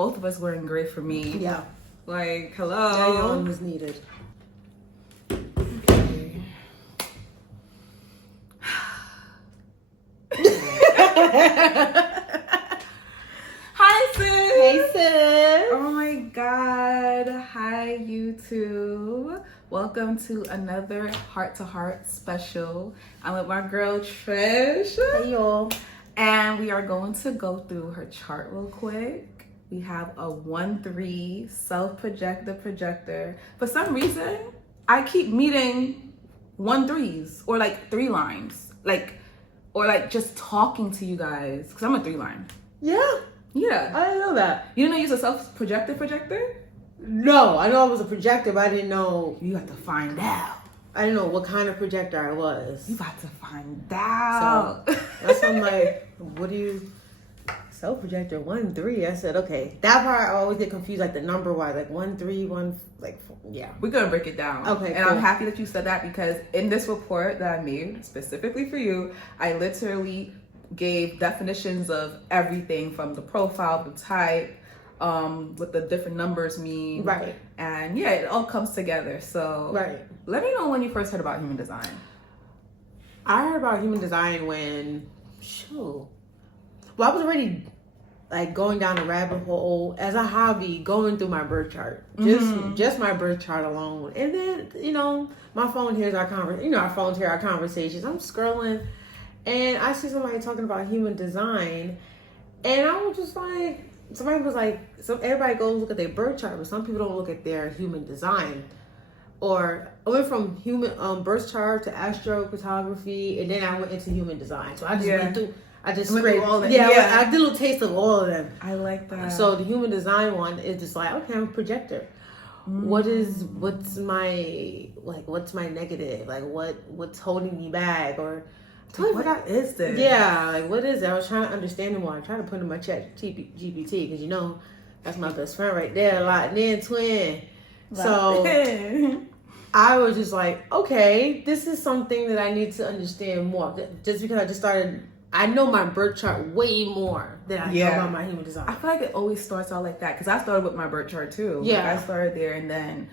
both of us wearing gray for me. Yeah. Like, hello. That yawn was needed. Okay. Hi, sis. Hey, sis. Oh my God. Hi, YouTube. Welcome to another Heart to Heart special. I'm with my girl, Trisha. Hey, y'all. And we are going to go through her chart real quick. We have a 1-3 projector. For some reason, I keep meeting 1-3s or like 3 lines. Or just talking to you guys. Because I'm a 3 line. Yeah. Yeah. I didn't know that. You didn't know you was a projector? No, I know I was a projector, but I didn't know. You have to find out. I didn't know what kind of projector I was. You got to find out. So that's why I'm like, what do you... Self-projector 1-3. I said, okay. That part I always get confused, like the number wise, like 1-3, 1, like, yeah. We're gonna break it down. Okay, and cool. I'm happy that you said that because in this report that I made specifically for you, I literally gave definitions of everything from the profile, the type, what the different numbers mean. Right. And yeah, it all comes together. So Right. Let me know when you first heard about human design. I heard about human design when, well, I was already like going down a rabbit hole as a hobby, going through my birth chart, just my birth chart alone. And then, my phone hears our our phones hear our conversations. I'm scrolling and I see somebody talking about human design. And I was just like, somebody was like, everybody goes look at their birth chart, but some people don't look at their human design. Or I went from human birth chart to astrocartography, and then I went into human design. So I just went through. I just scraped all of them. Yeah, I did a little taste of all of them. I like that. So the human design one is just like, okay, I'm a projector. What's my negative? Like what's holding me back? Or what is this? Yeah, like what is it? I was trying to understand it more. I tried to put in my chat GPT because that's my best friend right there, like then twin. So I was just like, okay, this is something that I need to understand more. Just because I know my birth chart way more than I know about my human design. I feel like it always starts out like that because I started with my birth chart too. Yeah. Like I started there, and then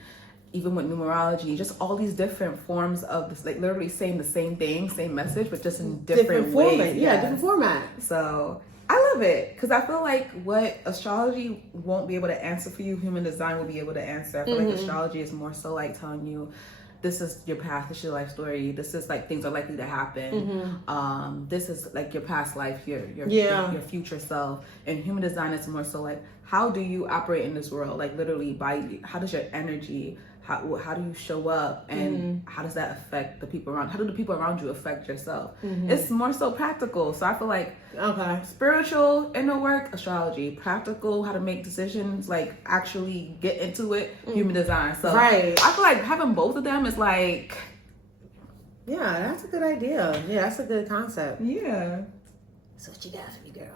even with numerology, just all these different forms of this, like literally saying the same thing, same message, but just in different ways. Format. Yeah, different format. So I love it because I feel like what astrology won't be able to answer for you, human design will be able to answer. I feel like astrology is more so like telling you, this is your path, this is your life story, this is like things are likely to happen. This is like your past life, your future self. And human design is more so like, how do you operate in this world? Like literally how does your energy, how do you show up, and how does that affect the people around? How do the people around you affect yourself? It's more so practical. So I feel like spiritual, inner work, astrology, practical, how to make decisions, like actually get into it, human design. So I feel like having both of them is like, yeah, that's a good idea. Yeah, that's a good concept. Yeah. So what you got for me, girl?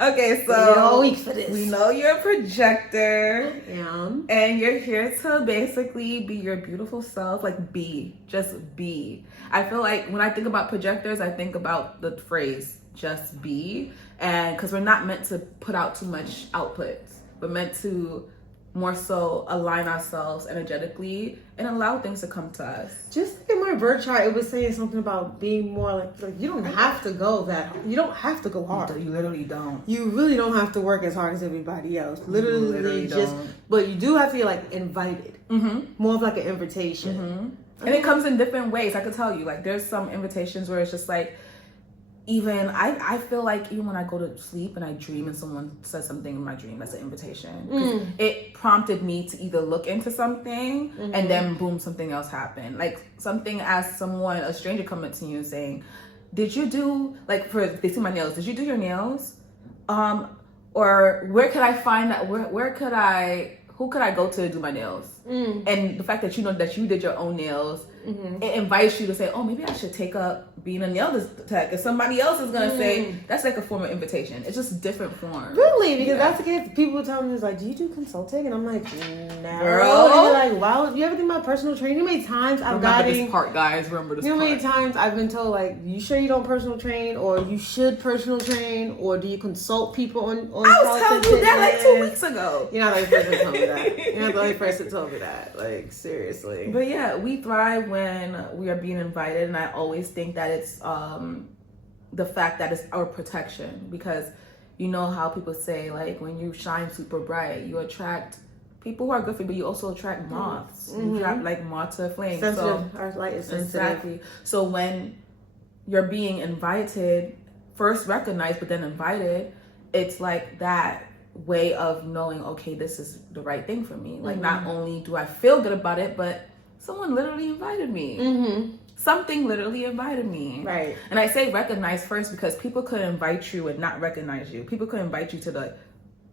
Okay, so all week for this. We know you're a projector. Yeah. And you're here to basically be your beautiful self. Like just be. I feel like when I think about projectors, I think about the phrase just be. And because we're not meant to put out too much outputs. We're meant to more so align ourselves energetically and allow things to come to us. Just in my birth chart, it was saying something about being more like you don't have to go hard. You literally don't. You really don't have to work as hard as everybody else. Literally just don't. But you do have to be like invited. More of like an invitation. And it comes in different ways. I could tell you, like there's some invitations where it's just like, even I feel like even when I go to sleep and I dream and someone says something in my dream, that's an invitation. It prompted me to either look into something and then boom, something else happened. Like something as a stranger coming to you and saying, did you do, like they see my nails, did you do your nails? Or where could I find that, who could I go to do my nails? And the fact that that you did your own nails, it invites you to say, oh, maybe I should take up being a nail tech. If somebody else is going to say, that's like a form of invitation. It's just different form. Really? Because that's the case. People tell me, like, do you do consulting? And I'm like, no. Girl. And they're like, wow, you ever think about personal training? How many times Remember this part, guys. Remember this part. How many times I've been told, like, you sure you don't personal train? Or you should personal train? Or do you consult people on I was telling you that like 2 weeks ago. You're not the only person who told me that. You're not the only person who told me that. Like, seriously. But yeah, we thrive when we are being invited, and I always think that it's the fact that it's our protection, because you know how people say, like, when you shine super bright, you attract people who are good for you, but you also attract moths. You attract like moth to a flame. Sensitive. Our light is sensitive. Exactly. So when you're being invited, first recognized, but then invited, it's like that way of knowing, okay, this is the right thing for me. Like, not only do I feel good about it, but someone literally invited me. Something literally invited me. Right. And I say recognize first because people could invite you and not recognize you. People could invite you to the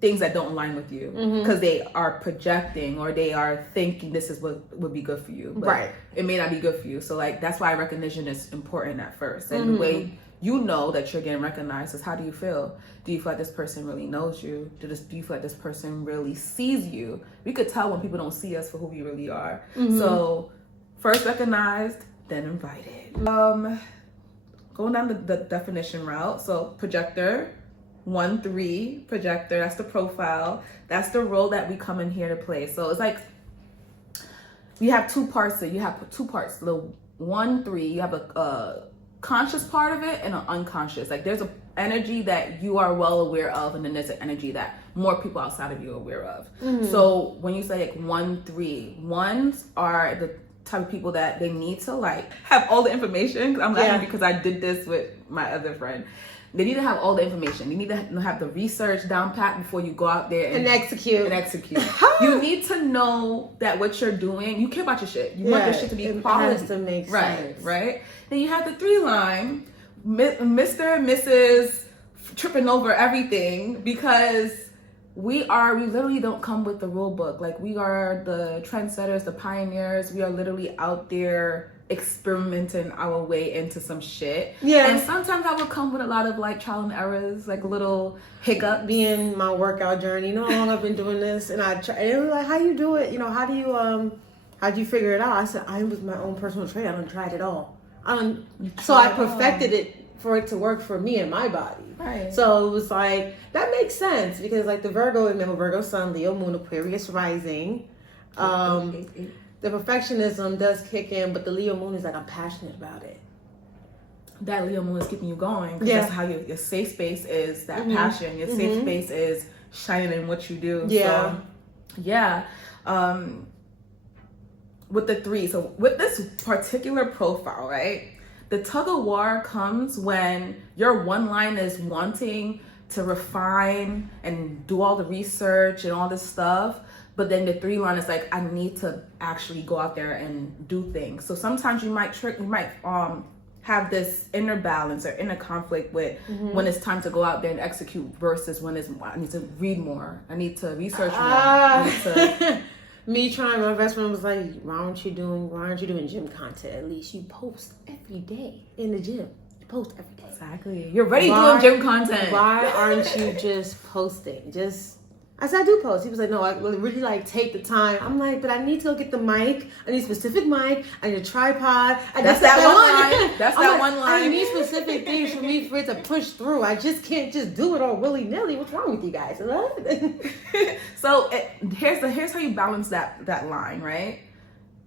things that don't align with you because they are projecting or they are thinking this is what would be good for you. But right. It may not be good for you. So like, that's why recognition is important at first. And the way you know that you're getting recognized is, how do you feel? Do you feel like this person really knows you? Do you feel like this person really sees you? We could tell when people don't see us for who we really are. So first recognized, then invited. Going down the definition route. So projector, 1-3 projector, that's the profile. That's the role that we come in here to play. So it's like, you have two parts. So you have two parts. The 1-3, you have a conscious part of it and an unconscious. Like, there's an energy that you are well aware of, and then there's an energy that more people outside of you are aware of. So when you say like 1-3, ones are the type of people that they need to like have all the information. I'm laughing because I did this with my other friend. They need to have all the information. They need to have the research down pat before you go out there and execute. You need to know that what you're doing, you care about your shit. You want your shit to be quality. It has to make sense. Right? Then you have the 3 line, Mr., Mrs., tripping over everything, because we literally don't come with the rule book. Like, we are the trendsetters, the pioneers. We are literally out there experimenting our way into some shit. Yeah. And sometimes I would come with a lot of like trial and errors, like little hiccups. Being my workout journey, you know how long I've been doing this, and I try, and it was like, how you do it? You know, how do you figure it out? I said, I was my own personal trainer. I done tried it all. So I perfected it for it to work for me and my body. Right. So it was like, that makes sense, because like the Virgo, remember Virgo sun, Leo moon, Aquarius rising. The perfectionism does kick in, but the Leo moon is like, I'm passionate about it. That Leo moon is keeping you going. Yeah. That's how your safe space is, that passion. Your safe space is shining in what you do. Yeah. So, yeah. With the 3, so with this particular profile, right? The tug of war comes when your 1 line is wanting to refine and do all the research and all this stuff. But then the 3 line is like, I need to actually go out there and do things. So sometimes you might have this inner balance or inner conflict with when it's time to go out there and execute versus when I need to read more. I need to research more. Me trying, my best friend was like, why aren't you doing gym content? At least you post every day in the gym. You post every day. Exactly. You're already doing gym content. Why aren't you just posting? I said, I do post. He was like, no, I really like take the time. I'm like, but I need to go get the mic. I need a specific mic. I need a tripod. That's that one line. That's that one line. I need specific things for it to push through. I just can't just do it all willy-nilly. What's wrong with you guys? So here's how you balance that line, right?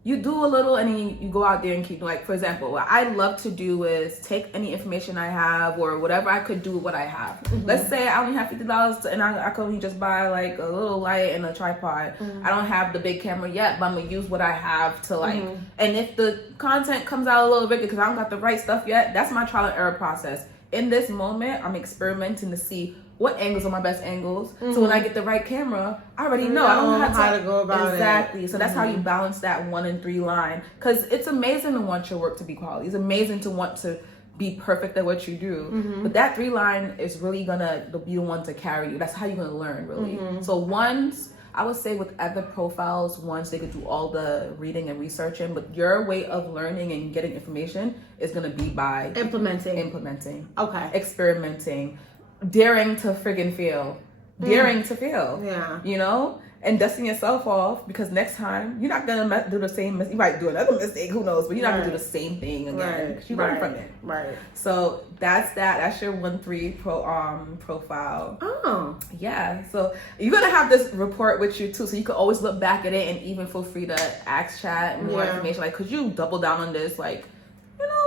You do a little and then you go out there and keep, like, for example, what I love to do is take any information I have or whatever I could do with what I have. Let's say I only have $50 and I could only just buy like a little light and a tripod. I don't have the big camera yet, but I'm gonna use what I have to like, and if the content comes out a little bit because I don't got the right stuff yet, that's my trial and error process. In this moment, I'm experimenting to see what angles are my best angles. So when I get the right camera, I already know. I don't have how to go about it. Exactly. So that's how you balance that 1 and 3 line. Because it's amazing to want your work to be quality. It's amazing to want to be perfect at what you do. But that 3 line is really gonna be the one to carry you. That's how you're gonna learn, really. So ones, I would say with other profiles, ones, they could do all the reading and researching, but your way of learning and getting information is gonna be by implementing. Okay. Experimenting. Daring to friggin' fail. Yeah. You know? and dusting yourself off, because next time you're not gonna do the same. You might do another mistake, who knows? But you're not gonna do the same thing again. Right. You learn from it. Right. So that's that. That's your 1-3 profile. Oh. Yeah. So you're gonna have this report with you too, so you can always look back at it and even feel free to ask chat more information. Like, could you double down on this? Like,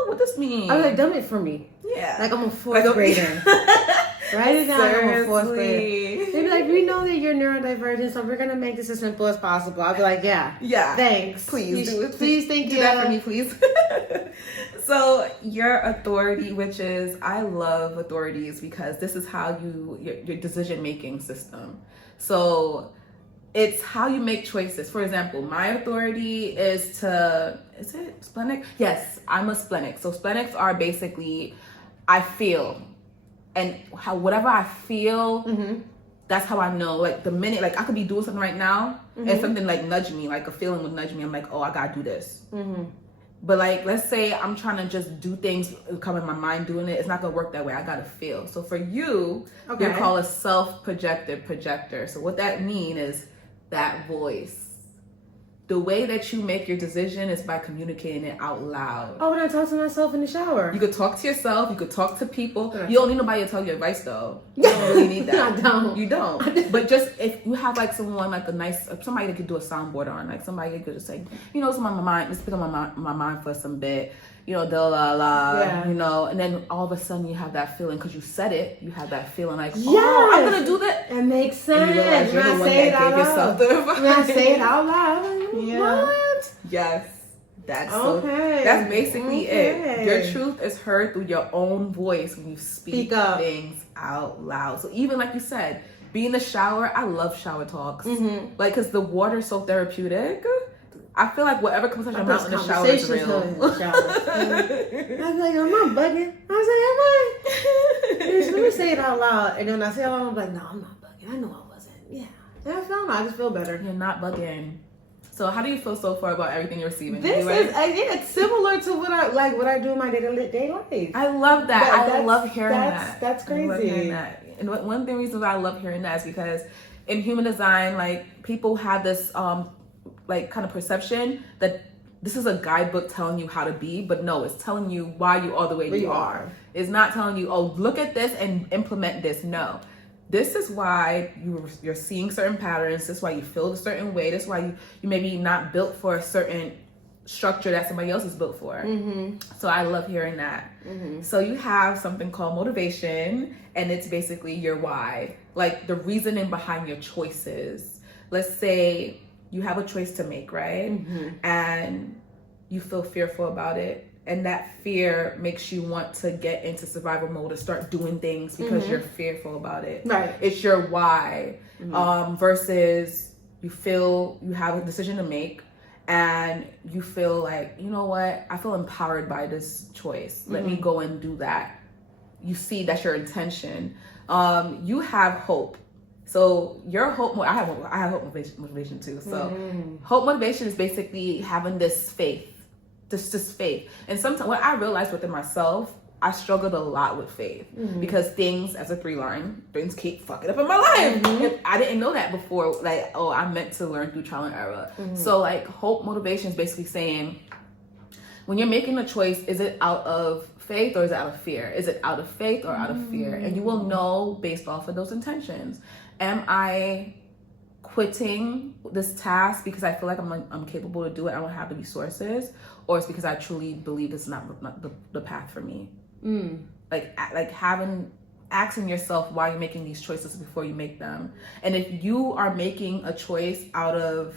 what this mean? I was like, done it for me. Yeah. Like, I'm a fourth grader. Write it down. I'm a fourth grader. They'd be like, we know that you're neurodivergent, so we're gonna make this as simple as possible. I'll be like, yeah. Thanks. Please do it. Please, thank you. Do that for me, please. So your authority, which is, I love authorities because this is how your decision making system. So it's how you make choices. For example, my authority is it splenic? Yes, I'm a splenic. So splenics are basically, I feel. And whatever I feel, that's how I know. Like the minute, like I could be doing something right now and something like nudge me, like a feeling would nudge me. I'm like, oh, I gotta do this. But like, let's say I'm trying to just do things, come in my mind doing it. It's not gonna work that way. I gotta feel. So for you, you're called a self-projected projector. So what that means is that voice. The way that you make your decision is by communicating it out loud. Oh, when I talk to myself in the shower. You could talk to yourself. You could talk to people. You don't need nobody to tell you advice, though. You don't really need that. I don't. You don't. But just if you have like someone, like somebody that could do a soundboard on, like somebody that could just say, it's on my mind. Let's put on my mind for some bit. And then all of a sudden you have that feeling because you said it. You have that feeling like, I'm gonna do that. It makes sense. And you realize you're the one that gave yourself the advice. When I say it out loud, what? Yes. That's basically it. Your truth is heard through your own voice when you speak things out loud. So even like you said, be in the shower. I love shower talks. Like, because the water's so therapeutic. I feel like whatever comes out your mouth in the shower is real. I was like, am I bugging? I was like, am I? Let me say it out loud. And then when I say it out loud, I'm like, no, I'm not bugging. I know I wasn't. Yeah. And I just feel better. You're not bugging. So how do you feel so far about everything you're receiving? It's similar to what I do in my day life. I love that. I love hearing that. That's crazy. I love hearing that. And one thing reason why I love hearing that is because in human design, like people have this like kind of perception that this is a guidebook telling you how to be, but no, it's telling you why you are the way you are. It's not telling you, oh, look at this and implement this. No. This is why you're seeing certain patterns. This is why you feel a certain way. This is why you maybe not built for a certain structure that somebody else is built for. So I love hearing that. So you have something called motivation, and it's basically your why, like the reasoning behind your choices. Let's say you have a choice to make, right? And you feel fearful about it. And that fear makes you want to get into survival mode or start doing things because you're fearful about it. Right. It's your why. Versus you feel you have a decision to make and you feel like, you know what? I feel empowered by this choice. Let me go and do that. You see that's your intention. You have hope. So your hope, I have hope motivation too. So hope motivation is basically having this faith, this faith. And sometimes what I realized within myself, I struggled a lot with faith because things, as a 3-line, things keep fucking up in my life. And I didn't know that before. Like, oh, I meant to learn through trial and error. So like hope motivation is basically saying, when you're making a choice, is it out of faith or is it out of fear? Is it out of faith or out of fear? And you will know based off of those intentions. Am I quitting this task because I feel like I'm capable to do it? I don't have the resources, or it's because I truly believe this is not the path for me. Like asking yourself why you're making these choices before you make them. And if you are making a choice out of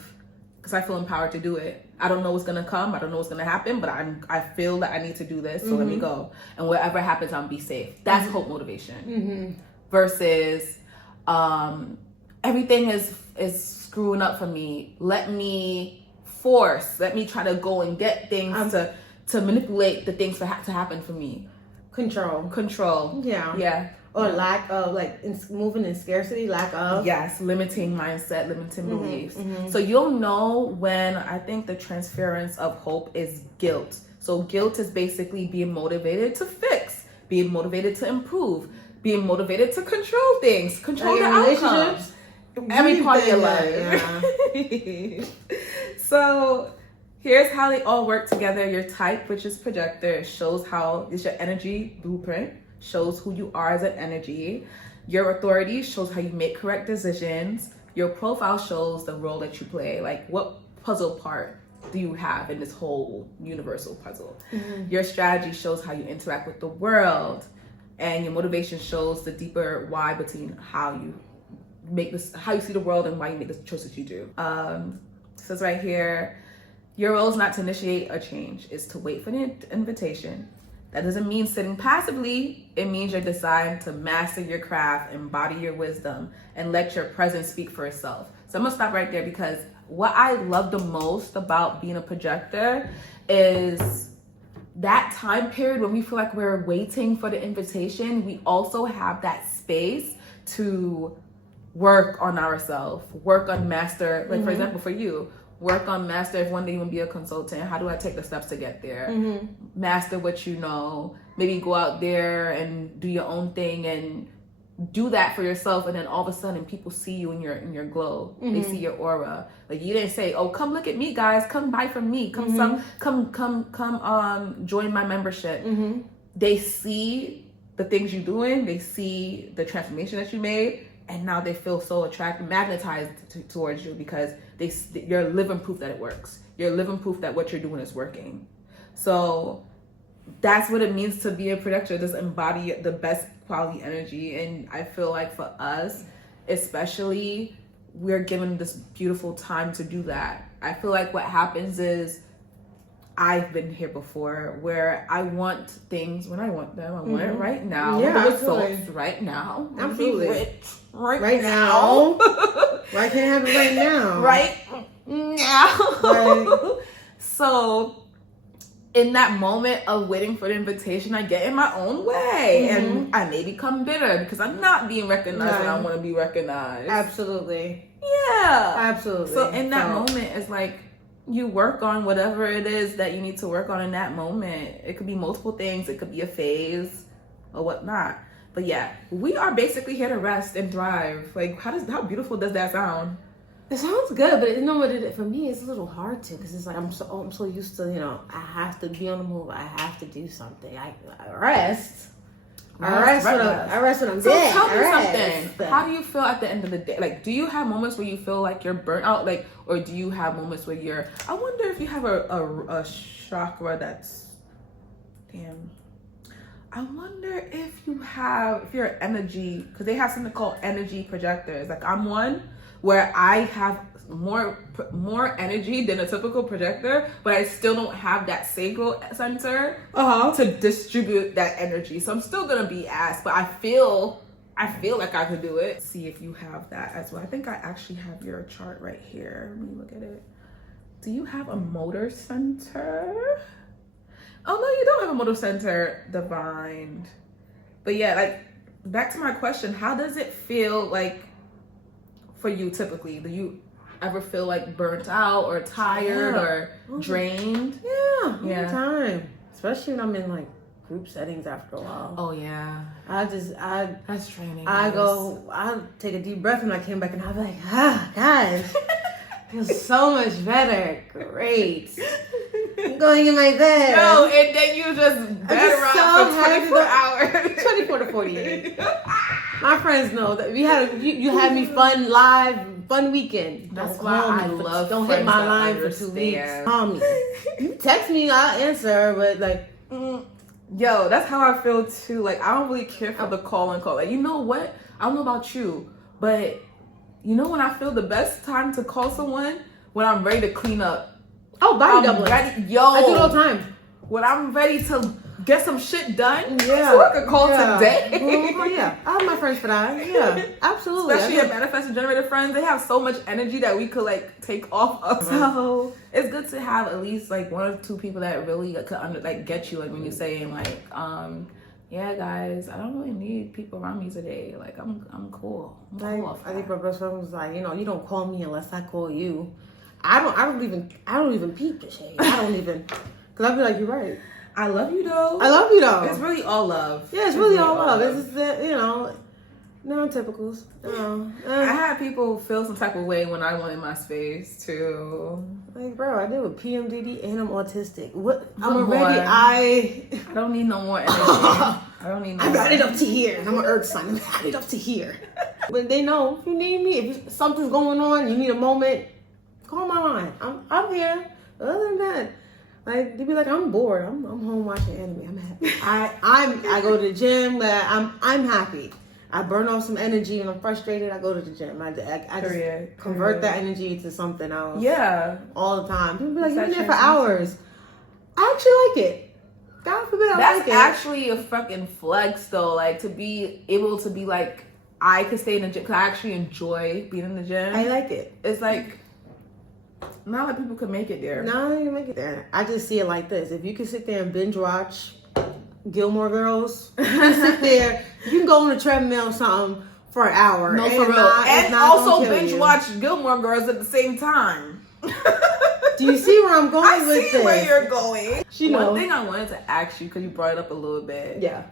because I feel empowered to do it. I don't know what's gonna come. I don't know what's gonna happen, but I feel that I need to do this, so let me go. And whatever happens, I'll be safe. That's hope motivation. Versus everything is screwing up for me. Let me try to go and get things to manipulate the things to happen for me. Control. Yeah. Or lack of, moving in scarcity, lack of. Yes, limiting mindset, limiting beliefs. So you'll know when, I think the transference of hope is guilt. So guilt is basically being motivated to fix, being motivated to improve, being motivated to control things, control the outcomes. every part of your life. So here's how they all work together. Your type, which is projector, shows how it's your energy blueprint, shows who you are as an energy. Your authority shows how you make correct decisions. Your profile shows the role that you play. Like, what puzzle part do you have in this whole universal puzzle? Your strategy shows how you interact with the world. And your motivation shows the deeper why between how you make this, how you see the world and why you make the choices you do. It says right here, your role is not to initiate a change, it's to wait for the invitation. That doesn't mean sitting passively. It means you're designed to master your craft, embody your wisdom, and let your presence speak for itself. So I'm gonna stop right there, because what I love the most about being a projector is that time period when we feel like we're waiting for the invitation. We also have that space to work on ourselves, work on master, like for example, for you, work on master if one day you want to be a consultant. How do I take the steps to get there? Master what you know. Maybe go out there and do your own thing and do that for yourself, and then all of a sudden people see you in your glow. They see your aura. Like, you didn't say, "Oh, come look at me, guys. Come buy from me. Come join my membership." They see the things you're doing. They see the transformation that you made, and now they feel so attracted, magnetized towards you, because you're living proof that it works. You're living proof that what you're doing is working. So that's what it means to be a projector. Just embody the best quality energy. And I feel like for us, especially, we're given this beautiful time to do that. I feel like what happens is, I've been here before, where I want things when I want them. I want it right now. Yeah, the results right now. Absolutely. Rich right now. Why can't I have it right now? Right now. Right. So in that moment of waiting for the invitation, I get in my own way, and I may become bitter because I'm not being recognized when I want to be recognized. Absolutely. Yeah. Absolutely. So in that moment, it's like, you work on whatever it is that you need to work on in that moment. It could be multiple things. It could be a phase or whatnot. But yeah, we are basically here to rest and thrive. Like, how beautiful does that sound? It sounds good, but you know what? For me, it's a little hard to, because it's like I'm so used to, I have to be on the move. I have to do something. I rest. I rest when I'm so dead. tell me something. How do you feel at the end of the day? Like, do you have moments where you feel like you're burnt out? Like, or do you have moments where I wonder if you have a chakra that's, I wonder if you're energy, because they have something called energy projectors. Like, I'm one where I have more energy than a typical projector, but I still don't have that sacral center to distribute that energy. So I'm still gonna be asked, but I feel like I could do it. See if you have that as well. I think I actually have your chart right here. Let me look at it. Do you have a motor center? Oh no, you don't have a motor center, divine. But yeah, like, back to my question, how does it feel like for you typically? Do you ever feel like burnt out or tired or drained? Yeah, all the time. Especially when I'm in like group settings after a while. Oh yeah. That's training. I take a deep breath when I came back, and I'll be like, guys, feels so much better. Great. I'm going in my bed. No, and then you just bed around for 24 hours. 24 to 48. My friends know that you had me fun weekend. That's why I love. Don't hit my line for 2 weeks. Call me. You text me, I'll answer. But like, yo, that's how I feel too. Like, I don't really care for the call. Like, you know what? I don't know about you, but you know when I feel the best time to call someone? When I'm ready to clean up. Oh, body doubling. I do it all the time. When I'm ready to get some shit done, yeah. So I could call today. Yeah, I have my friends for that. Yeah, absolutely. Especially your manifesting generator friends, they have so much energy that we could like take off of. So it's good to have at least like one or two people that really could get you, like when you're saying like, yeah, guys, I don't really need people around me today. Like, I'm cool. I think my best friend was like, you don't call me unless I call you. I don't even peep the shade. I don't even, because I'll be like, you're right. I love you though. I love you though. It's really all love. Yeah, it's really all love. It's just that, Non-typicals. I had people feel some type of way when I wanted my space too. Like, bro, I deal with PMDD and I'm autistic. What? I'm What already. more? I don't need no more energy. I don't need no I got more. it up to here. I'm an earth sign. I got it up to here. But they know if you need me, if something's going on, you need a moment, call my line. I'm here. Other than that, like, they be like, I'm bored. I'm home watching anime. I'm happy. I go to the gym. I'm happy. I burn off some energy and I'm frustrated. I go to the gym. I just convert that energy to something else. Yeah. All the time. People be like, you're in there for hours. I actually like it. God forbid I like it. That's actually a fucking flex though. Like, to be able to be like, I could stay in the gym because I actually enjoy being in the gym. I like it. It's like, not a lot of people could make it there. No, you can make it there. I just see it like this. If you can sit there and binge watch Gilmore Girls, you can sit there, you can go on a treadmill or something for an hour. No, for real. And also binge watch Gilmore Girls at the same time. Do you see where I'm going with this? I see where you're going. One thing I wanted to ask you, because you brought it up a little bit. Yeah.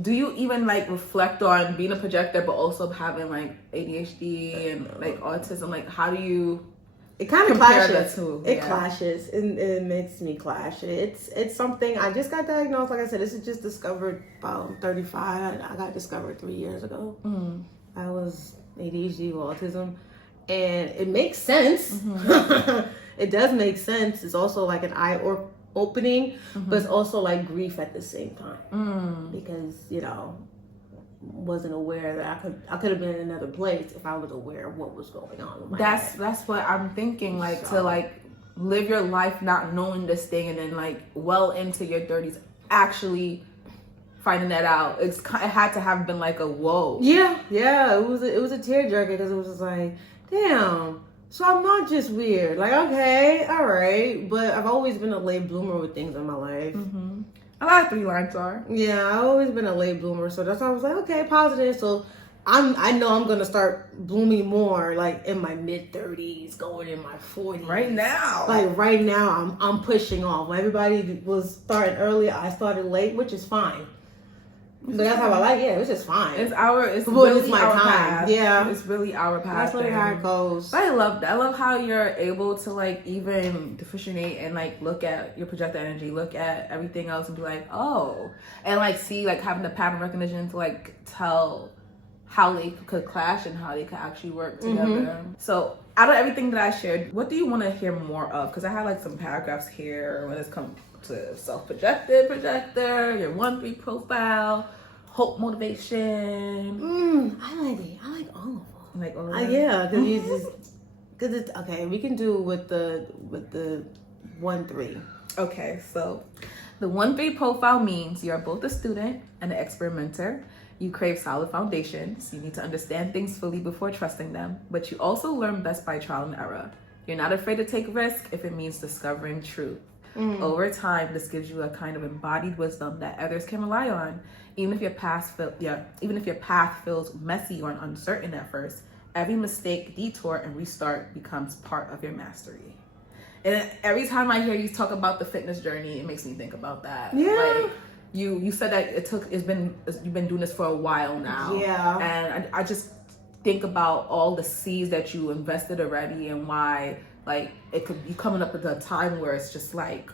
Do you even like reflect on being a projector, but also having like ADHD and like autism? Like, how do you? It kind of clashes. It clashes, and it makes me clash. It's something I just got diagnosed. Like I said, this is just discovered about 35. I got discovered 3 years ago. Mm. I was ADHD with autism, and it makes sense. Mm-hmm. It does make sense. It's also like an eye opening, but it's also like grief at the same time because wasn't aware that I could have been in another place if I was aware of what was going on in my head. That's what I'm thinking, like, to like live your life not knowing this thing and then like well into your 30s actually finding that out. It had to have been like a whoa. Yeah, it was a tearjerker because it was just like, damn, so I'm not just weird. Like, okay, all right, but I've always been a late bloomer with things in my life. A lot of 3 lines are. Yeah, I've always been a late bloomer, so that's why I was like, okay, positive. So I know I'm gonna start blooming more, like in my mid-30s, going in my 40s. Right now. Like right now, I'm pushing off. When everybody was starting early, I started late, which is fine. But that's how I like it. It's just fine. It's really my time. Path. Yeah. It's really our path. That's really how it goes. But I love that. I love how you're able to like even differentiate and like look at your projected energy, look at everything else and be like, oh. And like see like having the pattern recognition to like tell how they could clash and how they could actually work together. So out of everything that I shared, what do you want to hear more of? Because I have like some paragraphs here when it's come to self-projected, projector, your 1-3 profile, hope, motivation. I like it. I like all of them. Like all of them? Yeah, because it's okay. We can do with the 1-3. Okay, so the 1-3 profile means you're both a student and an experimenter. You crave solid foundations. You need to understand things fully before trusting them, but you also learn best by trial and error. You're not afraid to take risk if it means discovering truth. Over time, this gives you a kind of embodied wisdom that others can rely on. Even if your path feels messy or uncertain at first, every mistake, detour, and restart becomes part of your mastery. And every time I hear you talk about the fitness journey, it makes me think about that. Yeah. Like, you said that you've been doing this for a while now. Yeah. And I just think about all the seeds that you invested already and why like it could be coming up at a time where it's just like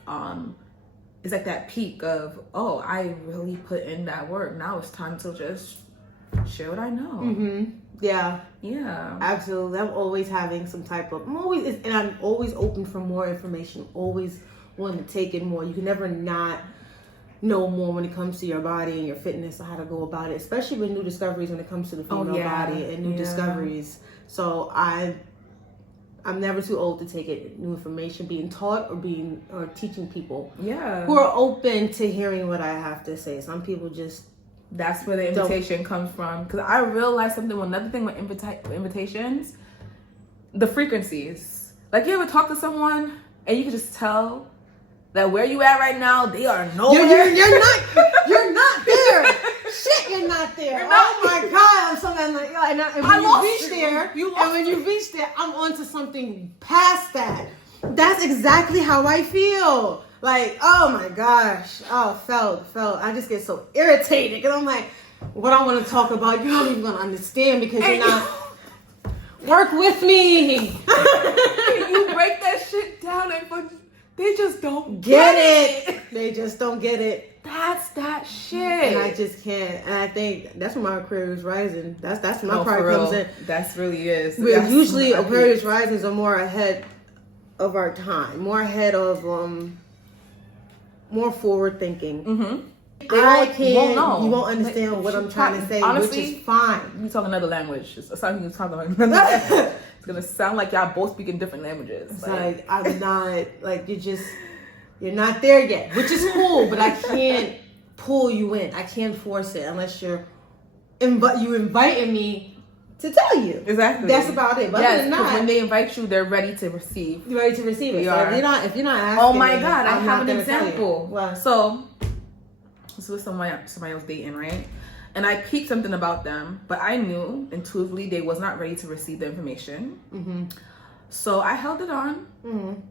it's like that peak of, oh, I really put in that work. Now it's time to just share what I know. Yeah. Yeah. Absolutely. I'm always having some type of I'm always open for more information, always wanting to take in more. You can never not know more when it comes to your body and your fitness, how to go about it, especially with new discoveries when it comes to the female body and new discoveries. So I'm never too old to take it, new information, being taught or teaching people who are open to hearing what I have to say. Some people just that's where the invitation comes from. Because I realized another thing with invitations, the frequencies. Like, you ever talk to someone and you can just tell that where you at right now, they are nowhere. You're not there. Shit, you're not there. Oh my God, I'm something like, and when you reach there, when you reach there, I'm onto something past that. That's exactly how I feel. Like, oh my gosh, felt. I just get so irritated because I'm like, what I want to talk about, you're not even going to understand because you're not. Work with me. You break that shit down and they just don't get it. They just don't get it. That's that shit. And I just can't. And I think that's when my Aquarius rising. That's when my pride comes in. That's really is. Usually Aquarius risings are more ahead of our time, more ahead of more forward thinking. Mm-hmm. You won't understand what I'm trying to say, honestly, which is fine. You talk another language. It's something you talk about another language. It's gonna sound like y'all both speaking different languages. It's like I'm not like you're not there yet, which is cool, but I can't pull you in. I can't force it unless you inviting me to tell you. Exactly. That's about it. But other than that, when they invite you, they're ready to receive. You're ready to receive it. So if you're not asking, oh my God, I have an example. What? So this was somebody I was dating, right? And I peeped something about them, but I knew intuitively they was not ready to receive the information. Mm-hmm. So I held it on,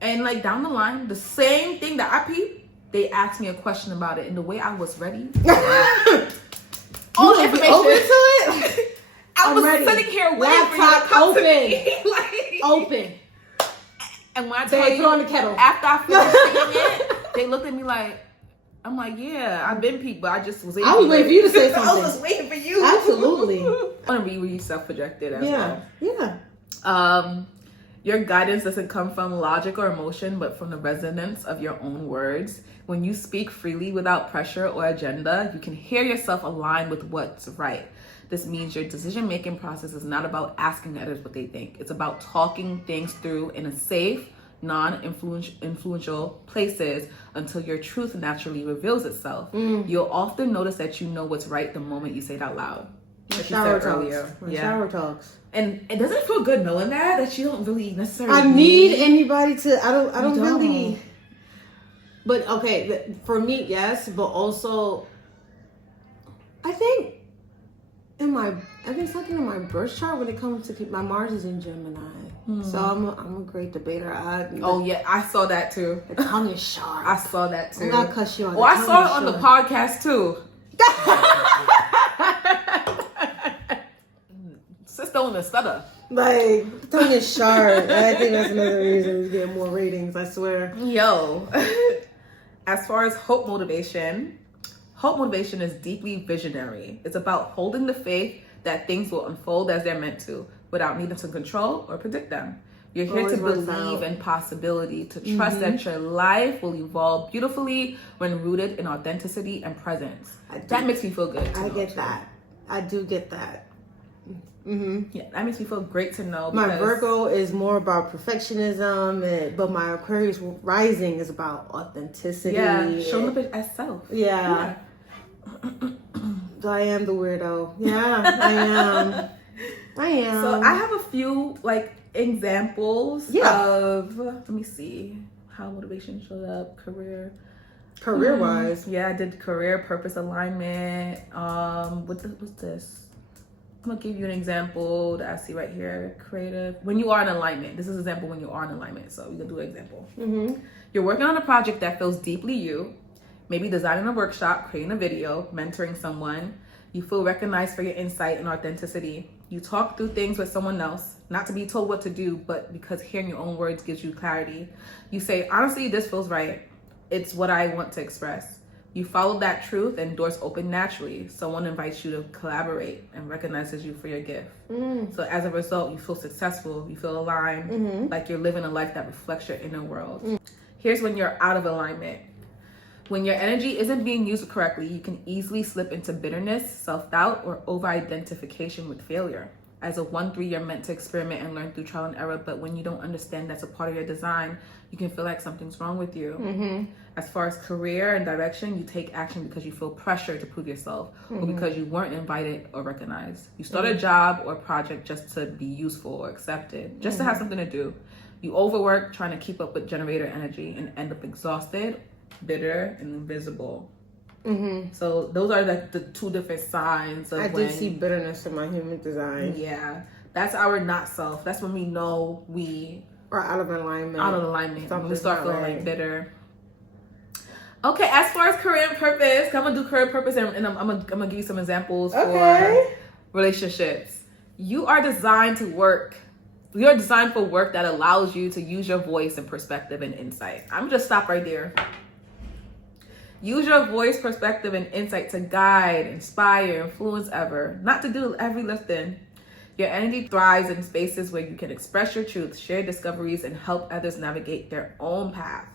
and like down the line, the same thing that I peeped, they asked me a question about it, and the way I was ready, all the information. Open to it. I was sitting here waiting Laptop for you to come open, to me. Like, open. And when I tell you, put on the kettle. After I finished saying it, they looked at me like, I'm like, yeah, I've been peeped, but I just was waiting. I was waiting for you to say something. I was waiting for you. Absolutely. I want to read what you self-projected as well. Yeah. Your guidance doesn't come from logic or emotion, but from the resonance of your own words. When you speak freely without pressure or agenda, you can hear yourself align with what's right. This means your decision-making process is not about asking others what they think. It's about talking things through in a safe, non-influential places until your truth naturally reveals itself. You'll often notice that you know what's right the moment you say it out loud. Like shower talks. Shower talks. And it doesn't feel good knowing that you don't really necessarily I need anybody to I don't really. But okay, for me, yes, but also I think something in my birth chart when it comes to my Mars is in Gemini. So I'm a great debater. I saw that too. The tongue is sharp. I saw that too. I'm not cuss you on. Well, I saw it on the podcast too. Sister on the stutter. Like, the tongue is sharp. I think that's another reason we get more ratings, I swear. Yo. As far as hope motivation is deeply visionary. It's about holding the faith that things will unfold as they're meant to, without needing to control or predict them. You're here to believe in possibility, to trust that your life will evolve beautifully when rooted in authenticity and presence. That makes me feel good. I get that. I do get that. Yeah, that makes me feel great to know. My Virgo is more about perfectionism, but my Aquarius rising is about authenticity. Yeah, showing up as self. Yeah. So I am the weirdo. Yeah, I am. So I have a few examples of, let me see how motivation showed up. Career wise. Yeah, I did career purpose alignment. What's this? I'm gonna give you an example that I see right here. Creative. When you are in alignment. This is an example when you are in alignment. So we can do an example. You're working on a project that feels deeply you. Maybe designing a workshop, creating a video, mentoring someone. You feel recognized for your insight and authenticity. You talk through things with someone else, not to be told what to do, but because hearing your own words gives you clarity. You say, honestly, this feels right. It's what I want to express. You follow that truth and doors open naturally. Someone invites you to collaborate and recognizes you for your gift. So as a result, you feel successful, you feel aligned, like you're living a life that reflects your inner world. Here's when you're out of alignment. When your energy isn't being used correctly, you can easily slip into bitterness, self-doubt, or over-identification with failure. As a 1-3, you're meant to experiment and learn through trial and error, but when you don't understand that's a part of your design, you can feel like something's wrong with you. As far as career and direction, you take action because you feel pressure to prove yourself, or because you weren't invited or recognized. You start a job or project just to be useful or accepted, just to have something to do. You overwork trying to keep up with generator energy and end up exhausted, bitter, and invisible. So those are the two different signs of I do see bitterness in my human design. Yeah, that's our not self. That's when we know we are out of alignment. When we start feeling like bitter. Okay, as far as career and purpose, I'm gonna do career purpose, and I'm gonna give you some examples Okay. for relationships. You are designed to work. You are designed for work that allows you to use your voice and perspective and insight. I'm just stop right there. Use your voice, perspective, and insight to guide, inspire, influence not to do heavy lifting. Your energy thrives in spaces where you can express your truth, share discoveries, and help others navigate their own path.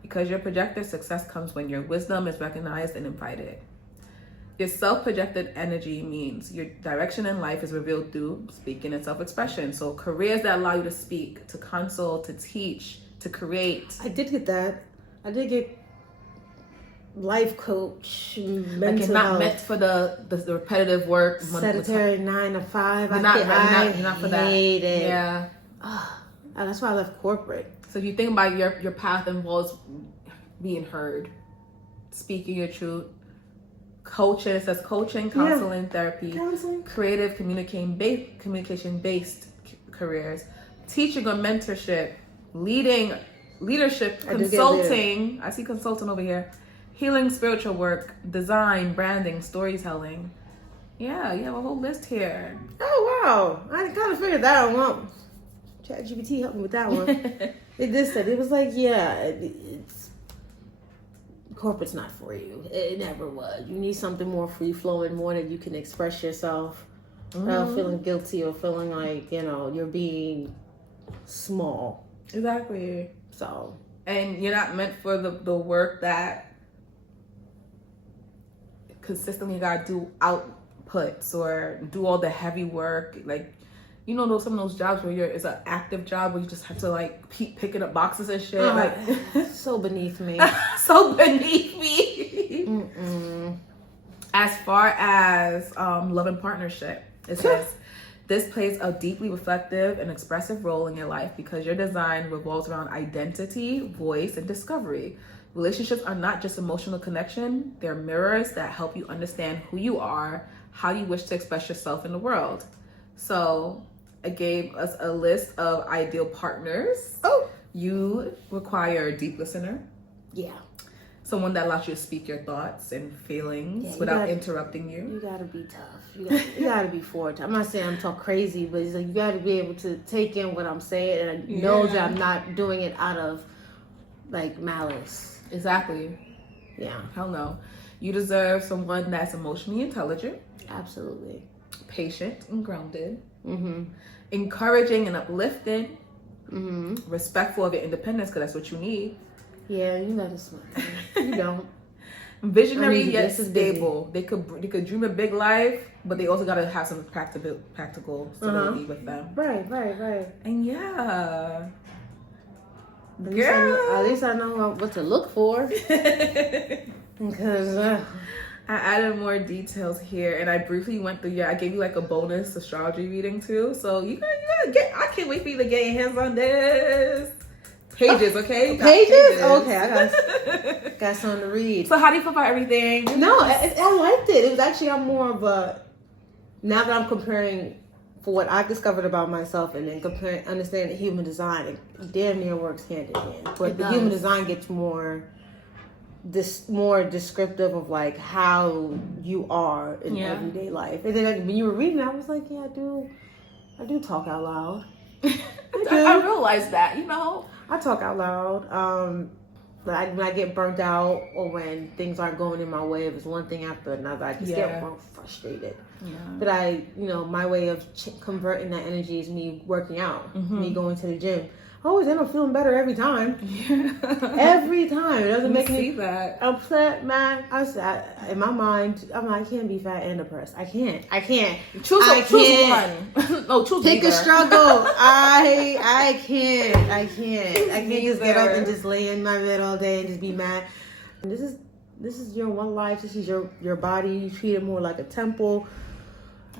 Because your projector, success comes when your wisdom is recognized and invited. Your self-projected energy means your direction in life is revealed through speaking and self-expression. So careers that allow you to speak, to consult, to teach, to create. I did get that. I did get life coach, mental like you're not health. meant for the repetitive work. Sedentary 9 to 5. You're not for that. Hate it. Yeah. That's why I left corporate. So if you think about your path involves being heard, speaking your truth, coaching, it says coaching, counseling, therapy, creative communication-based careers, teaching or mentorship, leadership, consulting. I see consulting over here. Healing, spiritual work, design, branding, storytelling. Yeah, you have a whole list here. Oh, wow. I kind of figured that one out. ChatGPT helped me with that one. It did say, it was like, it's corporate's not for you. It never was. You need something more free-flowing, more that you can express yourself without feeling guilty or feeling like, you're being small. Exactly. So. And you're not meant for the work that consistently you gotta do outputs or do all the heavy work. Like, some of those jobs where it's an active job where you just have to like keep picking up boxes and shit. So beneath me. So beneath me. Mm-mm. As far as love and partnership, it says this plays a deeply reflective and expressive role in your life because your design revolves around identity, voice, and discovery. Relationships are not just emotional connection; they're mirrors that help you understand who you are, how you wish to express yourself in the world. So it gave us a list of ideal partners. Oh, you require a deep listener. Yeah. Someone that allows you to speak your thoughts and feelings without interrupting you. You gotta be tough. You gotta be forward. I'm not saying I'm talk crazy, but it's like you gotta be able to take in what I'm saying and know that I'm not doing it out of like malice. Exactly. Yeah. Hell no. You deserve someone that's emotionally intelligent. Absolutely. Patient and grounded. Mm-hmm. Encouraging and uplifting. Mm-hmm. Respectful of your independence because that's what you need. Yeah, you know this one. You don't. Visionary yet stable. They could dream a big life, but they also gotta have some practical stability with them. Right. And yeah. At least I know what to look for. Because I added more details here, and I briefly went through. I gave you like a bonus astrology reading too. So you gotta get. I can't wait for you to get your hands on this. Pages, okay? Pages? Okay, I got something to read. So how do you feel about everything? No, I liked it. It was actually, I'm more of a, now that I'm comparing for what I've discovered about myself and then understanding human design, it damn near works hand in hand. But the human design gets more descriptive of like how you are in everyday life. And then when you were reading, I was like, yeah, I do talk out loud. I realized that, I talk out loud. But when I get burnt out or when things aren't going in my way, if it's one thing after another, I just get more frustrated. Yeah. But my way of converting that energy is me working out, me going to the gym. I always end up feeling better every time. Yeah. Every time. It doesn't make me that. upset, man. In my mind, I'm like, I can't be fat and depressed. I can't. Choose one. No, choose pick either. a struggle. I can't. I can't just get up and just lay in my bed all day and just be mad. And this is your one life. This is your body. You treat it more like a temple.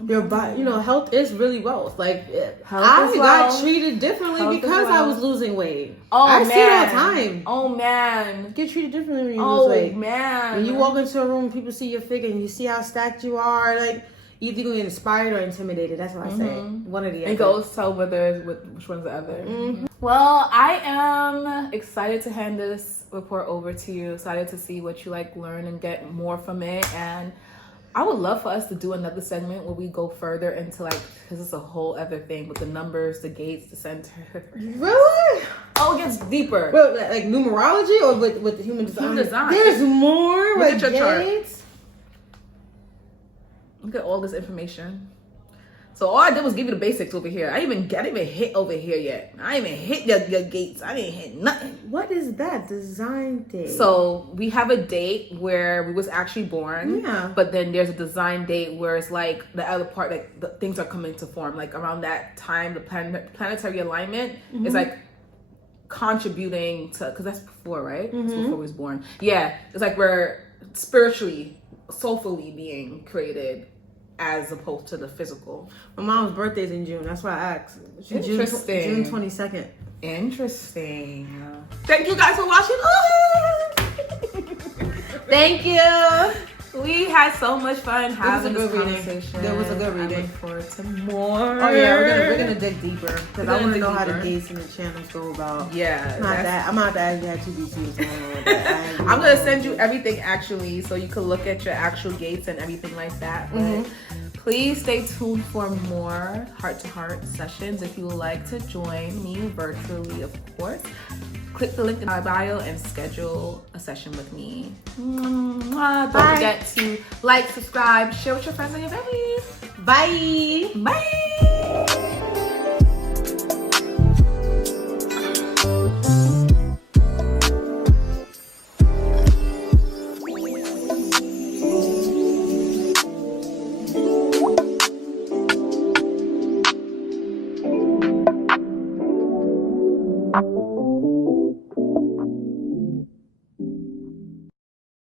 Your body, health is really wealth. Like, I got treated differently because I was losing weight. I see it all the time. Oh man, get treated differently when you lose weight. Oh man, when you walk into a room, people see your figure and you see how stacked you are. Like, either you're inspired or intimidated. That's what I say. One or the other. It goes tell which one's the other. Well, I am excited to hand this report over to you. Excited to see what you like learn and get more from it. And I would love for us to do another segment where we go further into like, because it's a whole other thing with the numbers, the gates, the center. Really? Oh, it gets deeper. Well, like numerology or with the human design? Human design. There's more. Look at your chart. gates. Look at all this information. So all I did was give you the basics over here. I didn't even hit over here yet. I didn't even hit your gates. I didn't hit nothing. What is that? Design date. So we have a date where we was actually born. Yeah. But then there's a design date where it's like the other part, like the things are coming to form. Like around that time, the planetary alignment is like contributing to, because that's before, right? It's before we was born. Yeah. It's like we're spiritually, soulfully being created as opposed to the physical. My mom's birthday's in June. That's why I asked. Interesting. June 22nd. Interesting. Thank you guys for watching. Thank you. We had so much fun having this Reading. conversation. There was a good reading. I look forward to more. Oh yeah, we're gonna dig deeper because I want to dig know how the deeper. gates and the channels go about. Yeah, I'm not that you had 2 BTs. I'm gonna send you everything actually, so you can look at your actual gates and everything like that. But please stay tuned for more heart-to-heart sessions. If you would like to join me virtually, of course, click the link in my bio and schedule a session with me. Don't forget to like, subscribe, share with your friends and your families. Bye. Bye.